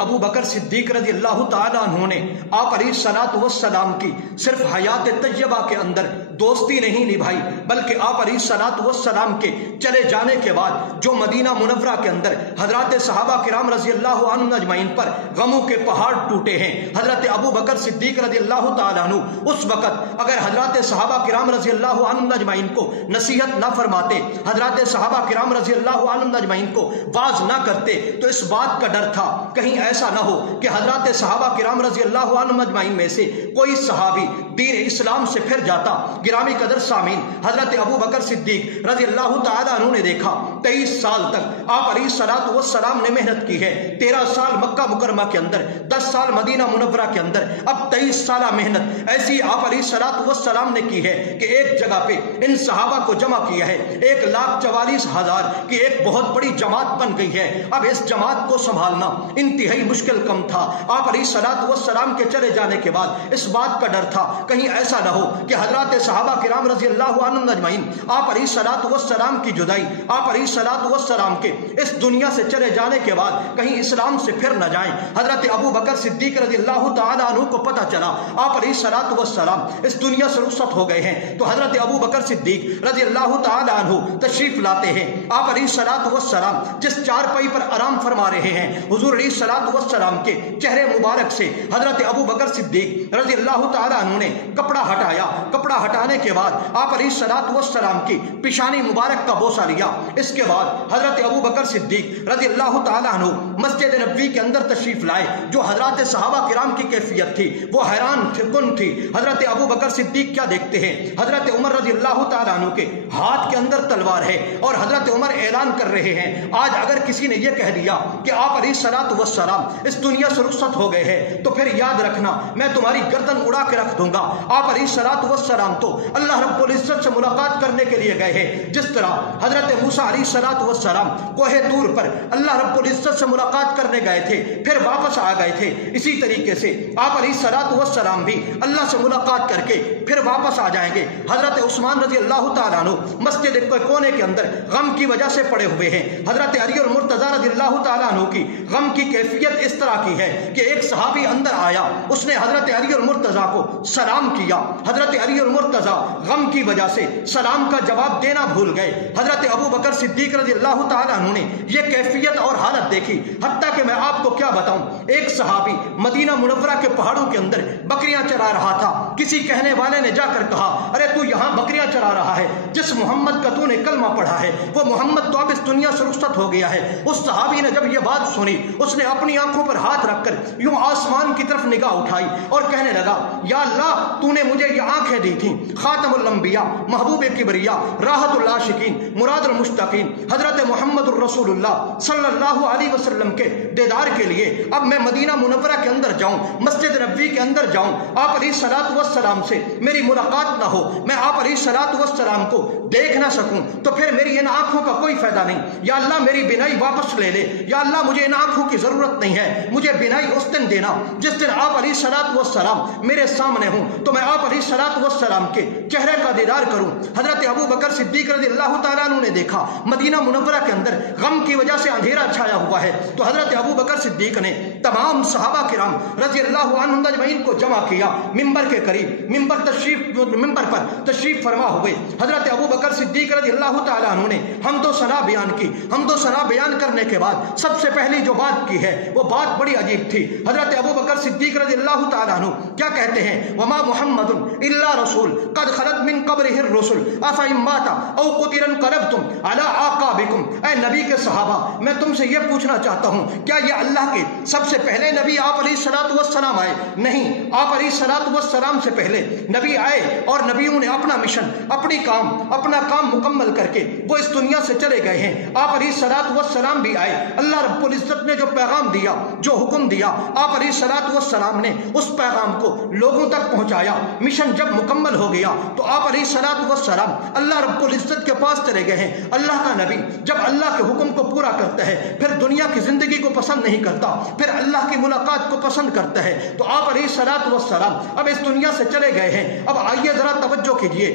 ابو بکر صدیق رضی اللہ تعالیٰ عنہ نے آپ علیہ الصلوۃ والسلام کی صرف حیات طیبہ کے اندر دوستی نہیں نبھائی، بلکہ آپ علیہ الصلوۃ والسلام کے چلے جانے کے بعد جو مدینہ منورہ کے اندر حضرات صحابہ کرام رضی اللہ عنہ اجمعین پر غموں کے پہاڑ ٹوٹے ہیں، حضرت ابو بکر صدیق رضی اللہ تعالیٰ عنہ اس وقت اگر حضرات صحابہ کرام رضی اللہ عنہ اجمعین کو نصیحت نہ فرماتے، حضرات صحابہ کرام رضی اللہ عنہ اجمعین کو واعظ نہ کرتے، تو اس بات کا ڈر تھا کہیں ایسا نہ ہو کہ حضرات صحابہ کرام رضی اللہ عنہ اجمعین میں سے کوئی صحابی دین اسلام سے پھر جاتا۔ گرامی قدر سامعین، حضرت ابو بکر صدیق رضی اللہ تعالیٰ عنہ نے دیکھا 23 سال تک آپ علیہ الصلوۃ والسلام نے محنت کی ہے، 13 سال مکہ مکرمہ کے اندر، 10 سال مدینہ منورہ کے اندر، اب 23 سالہ محنت ایسی آپ علیہ الصلوۃ والسلام نے کی ہے کہ ایک جگہ پہ ان صحابہ کو جمع کیا ہے، 1,44,000 کی ایک بہت بڑی جماعت بن گئی ہے۔ اب اس جماعت کو سنبھالنا انتہائی مشکل کم تھا۔ آپ علیہ الصلوۃ والسلام کے چلے جانے کے بعد اس بات کا ڈر تھا کہیں ایسا نہ ہو کہ حضرات صحابہ کرام رضی اللہ عنہ اجمعین آپ علیہ الصلوۃ والسلام کی جدائی، آپ علیہ الصلوۃ والسلام کے اس دنیا سے چلے جانے کے بعد کہیں اسلام سے پھر نہ جائیں۔ حضرت ابو بکر صدیق رضی اللہ تعالیٰ عنہ کو پتہ چلا آپ علیہ الصلوۃ والسلام اس دنیا سے رخصت ہو گئے ہیں، تو حضرت ابو بکر صدیق رضی اللہ تعالیٰ عنہ تشریف لاتے ہیں۔ آپ علیہ الصلوۃ والسلام جس چارپائی پر آرام فرما رہے ہیں، حضور علیہ الصلوۃ والسلام کے چہرے مبارک سے حضرت ابو بکر صدیق رضی اللہ تعالیٰ عنہ نے کپڑا ہٹایا۔ کپڑا ہٹانے کے بعد آپ علیہ الصلوۃ والسلام کی پیشانی مبارک کا بوسہ لیا۔ اس کے بعد حضرت ابو بکر صدیق رضی اللہ تعالیٰ عنہ مسجد نبوی کے اندر تشریف لائے۔ جو حضرات صحابہ کرام کی کیفیت تھی وہ حیران کن تھی۔ حضرت ابو بکر صدیق کیا دیکھتے ہیں؟ حضرت عمر رضی اللہ تعالیٰ عنہ کے ہاتھ کے اندر تلوار ہے اور حضرت عمر اعلان کر رہے ہیں آج اگر کسی نے یہ کہہ دیا کہ آپ علیہ الصلوۃ والسلام اس دنیا سے رخصت ہو گئے ہیں تو پھر یاد رکھنا میں تمہاری گردن اڑا کے رکھ دوں گا۔ آپ علیہ الصلوۃ والسلام تو اللہ رب العزت سے ملاقات کرنے کے لیے گئے ہیں، جس طرح حضرت موسیٰ علیہ الصلوۃ والسلام کوہ طور پر اللہ رب العزت سے ملاقات کرنے گئے تھے پھر واپس آ گئے تھے، اسی طریقے سے آپ علیہ الصلوۃ والسلام بھی اللہ سے ملاقات کر کے پھر واپس آ جائیں گے۔ حضرت عثمان رضی اللہ تعالیٰ عنہ مسجد کے کونے کے اندر غم کی وجہ سے پڑے ہوئے ہیں۔ حضرت علی المرتضیٰ رضی اللہ تعالیٰ عنہ کی غم کی کیفیت اس طرح کی ہے کہ ایک صحابی اندر آیا، اس نے حضرت علی المرتضیٰ کو سلام کیا۔ حضرت علی المرتضیٰ غم کی وجہ سے سلام کا جواب دینا بھول گئے۔ حضرت ابو بکر صدیق رضی اللہ تعالیٰ عنہ نے یہ کیفیت اور حالت دیکھی، حتیٰ کہ میں آپ کو کیا بتاؤں، ایک صحابی مدینہ منورہ کے پہاڑوں کے اندر بکریاں چرا رہا تھا، کسی کہنے والے نے جا کر کہا ارے تو یہاں بکریاں چرا رہا ہے، جس محمد کا تو نے کلمہ پڑھا ہے وہ محمد تو اب اس دنیا سے رخصت ہو گیا ہے۔ اس صحابی نے جب یہ بات سنی اس نے اپنی آنکھوں پر ہاتھ رکھ کر یوں آسمان کی طرف نگاہ اٹھائی اور کہنے لگا یا اللہ تو نے مجھے یہ آنکھیں دی تھیں، خاتم الانبیاء، محبوب کبریا، راحت العاشقین، مراد المشتاقین، حضرت محمد الرسول اللہ صلی اللہ علیہ وسلم کے دیدار کے لیے اب میں مدینہ منورہ کے اندر جاؤں، مسجد نبوی کے اندر جاؤں، آپ علیہ الصلوۃ والسلام سے میری ملاقات نہ ہو، میں آپ علیہ الصلوۃ والسلام کو دیکھ نہ سکوں، تو پھر میری ان آنکھوں کا کوئی فائدہ نہیں۔ یا اللہ میری بینائی واپس لے لے، یا اللہ مجھے ان آنکھوں کی ضرورت نہیں ہے، مجھے بینائی اس دن دینا جس دن آپ علیہ الصلوۃ والسلام میرے سامنے ہوں تو میں آپ علیہ الصلوۃ والسلام کے چہرے کا دیدار کروں۔ حضرت ابو بکر صدیق رضی اللہ تعالیٰ عنہ نے دیکھا مدینہ منورہ کے اندر غم کی وجہ سے اندھیرا چھایا ہوا ہے، تو حضرت ابو بکر صدیق نے تمام صحابہ کرام رضی اللہ عنہ اجمعین کو جمع کیا ممبر کے قریب، ممبر پر تشریف فرما ہوئے۔ حضرت ابو بکر صدیق رضی اللہ تعالیٰ عنہ نے حمد و ثنا بیان کی۔ حمد و ثنا بیان کرنے کے بعد سب سے پہلی جو بات کی ہے وہ بات بڑی عجیب تھی۔ حضرت ابو بکر صدیق رضی اللہ تعالیٰ عنہ کیا کہتے ہیں؟ وما محمد الا رسول قد خلت من قبلہ الرسل افإن مات او قتل انقلبتم علی اعقابکم۔ اے نبی کے صحابہ میں تم سے یہ پوچھنا چاہتا ہوں کیا یہ اللہ کے سب سے پہلے نبی آپ علیہ الصلوۃ والسلام آئے؟ نہیں، آپ علیہ الصلوۃ والسلام سے پہلے نبی آئے اور نبیوں نے اپنا مشن، اپنا کام مکمل کر کے وہ اس دنیا سے چلے گئے ہیں۔ آپ علیہ الصلوۃ والسلام بھی آئے، اللہ رب العزت نے جو پیغام دیا، جو حکم دیا، آپ علیہ الصلوۃ والسلام نے اس پیغام کو لوگوں تک پہنچایا۔ مشن جب مکمل ہو گیا تو آپ علیہ الصلوۃ والسلام اللہ رب العزت کے پاس چلے گئے ہیں۔ اللہ کا نبی جب اللہ کے حکم کو پورا کرتا ہے پھر دنیا کی زندگی کو پسند نہیں کرتا، پھر اللہ کی ملاقات کو پسند کرتا ہے، تو آپ علیہ الصلوۃ والسلام اب اس دنیا سے چلے گئے ہیں۔ اب آئیے ذرا توجہ کیجئے،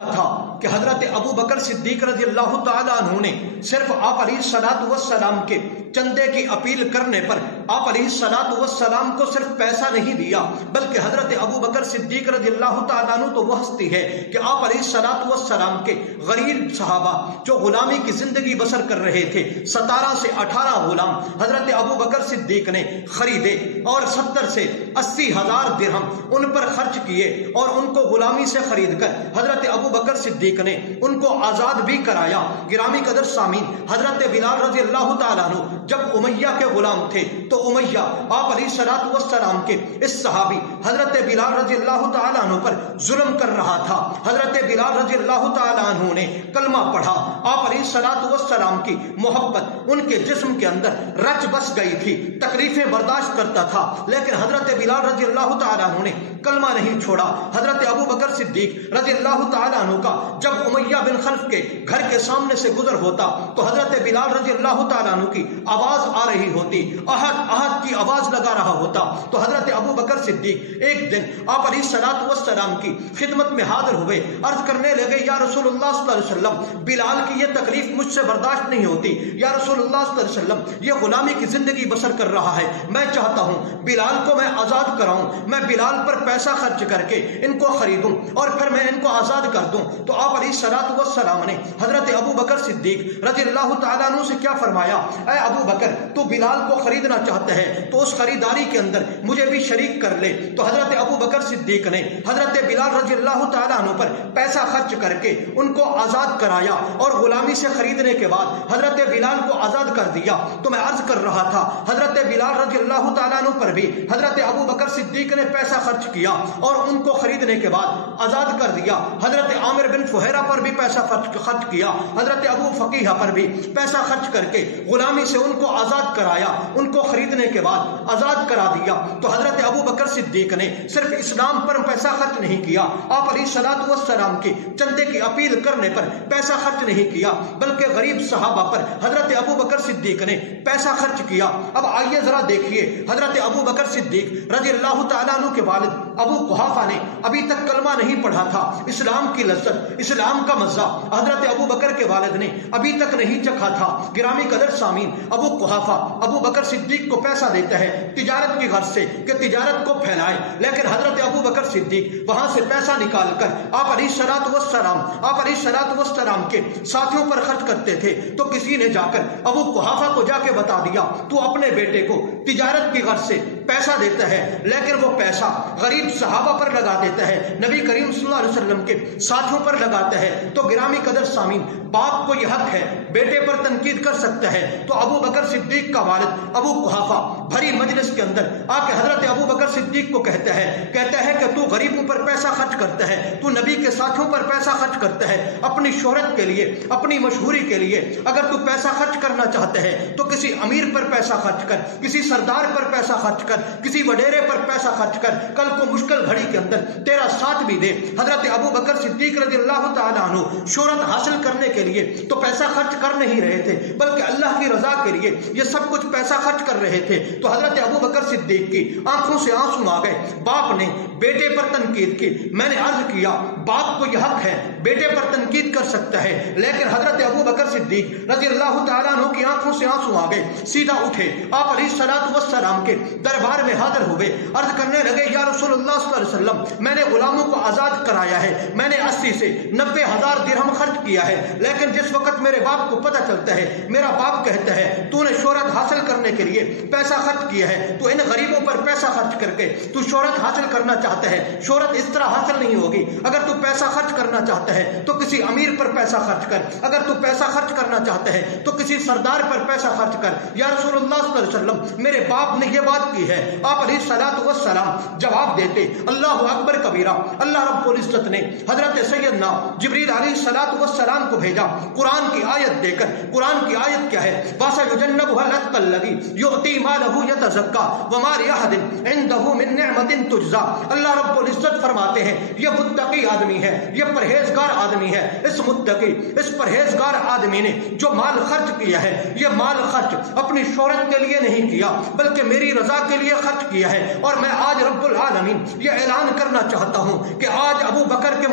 تھا کہ حضرت ابو بکر صدیق رضی اللہ تعالیٰ عنہ نے صرف آپ علیہ الصلوۃ والسلام کے چندے کی اپیل کرنے پر آپ علیہ الصلوۃ والسلام کو صرف پیسہ نہیں دیا، بلکہ حضرت ابو بکر صدیق رضی اللہ تعالیٰ عنہ تو وہ ہستی ہے کہ آپ علیہ الصلوۃ والسلام کے غریب صحابہ جو غلامی کی زندگی بسر کر رہے تھے 17 سے 18 غلام حضرت ابو بکر صدیق نے خریدے اور 70 سے 80 ہزار درہم ان پر خرچ کیے اور ان کو غلامی سے خرید کر حضرت ابو بکر صدیق نے ان کو آزاد بھی کرایا۔ گرامی قدر سامعین، حضرت بلال رضی اللہ تعالیٰ عنہ جب امیہ کے غلام تھے تو امیہ آپ علیہ الصلوۃ والسلام کے اس صحابی حضرت بلال رضی اللہ تعالیٰ عنہ پر ظلم کر رہا تھا۔ حضرت بلال رضی اللہ تعالیٰ عنہ نے کلمہ پڑھا، آپ علیہ الصلوۃ والسلام کی محبت ان کے جسم کے اندر رچ بس گئی تھی، تکلیفیں برداشت کرتا تھا، لیکن حضرت بلال رضی اللہ تعالیٰ عنہ نے کلمہ نہیں چھوڑا۔ حضرت ابو بکر صدیق رضی اللہ تعالیٰ عنہ کا جب امیہ بن خلف کے گھر کے سامنے سے گزر ہوتا تو حضرت بلال رضی اللہ تعالیٰ عنہ کی آواز آ رہی ہوتی، احد احد کی آواز لگا رہا ہوتا، تو حضرت ابو بکر صدیق ایک دن آپ علیہ الصلوۃ والسلام کی خدمت میں حاضر ہوئے، عرض کرنے لگے یا رسول اللہ صلی اللہ علیہ وسلم، بلال کی یہ تکلیف مجھ سے برداشت نہیں ہوتی، یا رسول اللہ صلی اللہ علیہ وسلم یہ غلامی کی زندگی بسر کر رہا ہے، میں چاہتا ہوں بلال کو میں آزاد کراؤں، میں بلال پر پیسہ خرچ کر کے ان کو خریدوں اور پھر میں ان کو آزاد کر دوں۔ تو آپ علیہ الصلوۃ والسلام نے حضرت ابو بکر صدیق رضی اللہ تعالیٰ عنہ سے کیا فرمایا، اے ابو بکر تو بلال کو خریدنا چاہتا ہے تو اس خریداری کے اندر مجھے بھی شریک کر لے۔ تو حضرت ابو بکر صدیق نے حضرت بلال رضی اللہ تعالیٰ عنہ پر پیسہ خرچ کر کے ان کو آزاد کرایا اور غلامی سے خریدنے کے بعد حضرت بلال کو آزاد کر دیا۔ تو میں عرض کر رہا تھا حضرت بلال رضی اللہ تعالیٰ عنہ پر بھی حضرت ابو بکر صدیق نے پیسہ خرچ کیا اور ان کو خریدنے کے بعد آزاد کر دیا۔ حضرت عامر بن فہیرہ پر بھی پیسہ خرچ کیا، حضرت ابو فقیہ پر بھی پیسہ خرچ کر کے غلامی سے ان کو آزاد کرایا، ان کو خریدنے کے بعد آزاد کرا دیا۔ تو حضرت ابو بکر صدیق نے صرف اسلام پر پیسہ خرچ نہیں کیا، آپ علیہ الصلوۃ والسلام کے چندے کی اپیل کرنے پر پیسہ خرچ نہیں کیا، بلکہ غریب صحابہ پر حضرت ابو بکر صدیق نے پیسہ خرچ کیا۔ اب آئیے ذرا دیکھیے، حضرت ابو بکر صدیق رضی اللہ تعالیٰ عنہ کے والد ابو قحافہ نے ابھی تک کلمہ نہیں پڑھا تھا، اسلام کی لذت، اسلام کا مزہ حضرت ابو بکر کے والد نے ابھی تک نہیں چکھا تھا۔ گرامی قدر سامعین، ابو قحافہ ابو بکر صدیق کو پیسہ دیتا ہے تجارت کی غرض سے کہ تجارت کو پھیلائے، لیکن حضرت ابو بکر صدیق وہاں سے پیسہ نکال کر آپ علیہ الصلوۃ والسلام کے ساتھیوں پر خرچ کرتے تھے۔ تو کسی نے جا کر ابو قحافہ کو جا کے بتا دیا تو اپنے بیٹے کو تجارت کی غرض سے پیسہ دیتا ہے، لیکن وہ پیسہ غریب صحابہ پر لگا دیتا ہے، نبی کریم صلی اللہ علیہ وسلم کے ساتھیوں پر لگاتا ہے۔ تو گرامی قدر سامعین، باپ کو یہ حق ہے بیٹے پر تنقید کر سکتا ہے، تو ابو بکر صدیق کا والد ابو قحافہ بھری مجلس کے اندر آ کے حضرت ابو بکر صدیق کو کہتا ہے کہ تو غریبوں پر پیسہ خرچ کرتا ہے، تو نبی کے ساتھیوں پر پیسہ خرچ کرتا ہے اپنی شہرت کے لیے، اپنی مشہوری کے لیے۔ اگر تو پیسہ خرچ کرنا چاہتا ہے تو کسی امیر پر پیسہ خرچ کر، کسی سردار پر پیسہ خرچ کر، کسی وڈیرے پر پیسہ خرچ کر، کل کو مشکل گھڑی کے اندر تیرا ساتھ بھی دے۔ حضرت ابو بکر صدیق رضی اللہ تعالیٰ عنہ شہرت حاصل کرنے کے لیے تو پیسہ خرچ کر نہیں رہے تھے، بلکہ اللہ کی رضا کے لیے یہ سب کچھ پیسہ خرچ کر رہے تھے۔ تو حضرت ابو بکر صدیق کی آنکھوں سے آنسو آ گئے، باپ نے بیٹے پر تنقید کی۔ میں نے عرض کیا باپ کو یہ حق ہے بیٹے پر تنقید کر سکتا ہے، لیکن حضرت ابو بکر صدیق رضی اللہ تعالیٰ عنہ کی آنکھوں سے آنسو آ گئے، سیدھا اٹھے، آپ علیہ الصلوۃ والسلام کے دربار میں حاضر ہوئے، عرض کرنے لگے یا رسول اللہ صلی اللہ علیہ وسلم، میں نے غلاموں کو آزاد کرایا ہے، میں نے 80 سے 90 ہزار درہم خرچ کیا ہے، لیکن جس وقت میرے باپ کو پتہ چلتا ہے، میرا باپ کہتا ہے تو نے شہرت حاصل کرنے کے لیے پیسہ خرچ کیا ہے، تو ان غریبوں پر پیسہ خرچ کر کے تو شہرت حاصل کرنا چاہتا ہے، شہرت اس طرح حاصل نہیں ہوگی۔ اگر تو پیسہ خرچ کرنا چاہتا ہے تو کسی امیر پر پیسہ خرچ کر، اگر تو پیسہ خرچ کرنا چاہتا ہے تو کسی سردار پر پیسہ خرچ کر۔ یا رسول اللہ صلی اللہ علیہ وسلم، میرے باپ نے یہ بات کی ہے۔ آپ علیہ الصلوۃ والسلام جواب دیتے اللہ اکبر کبیرہ، اللہ رب العزت نے حضرت سیدنا جبریل علیہ الصلوۃ والسلام کو بھیجا قرآن کی آیت دے کر۔ قرآن کی آیت کیا ہے؟ وَسَيُجَنَّبُهَا الْأَتْقَى الَّذِي يُؤْتِي مَالَهُ يَتَزَكَّى وَمَا لِأَحَدٍ عِندَهُ مِن نِّعْمَةٍ تُجْزَىٰ۔ اللہ رب العزت فرماتے ہیں یہ متقی آدمی ہے، یہ پرہیزگار آدمی ہے۔ اس متقی، اس پرہیزگار آدمی نے جو مال خرچ کیا ہے، یہ مال خرچ اپنی شہرت کے لیے نہیں کیا بلکہ میری رضا کے لیے خرچ کیا ہے۔ اور میں آج رب العالمین یہ اعلان کرنا چاہتا ہوں کہ آج ابو بکر کے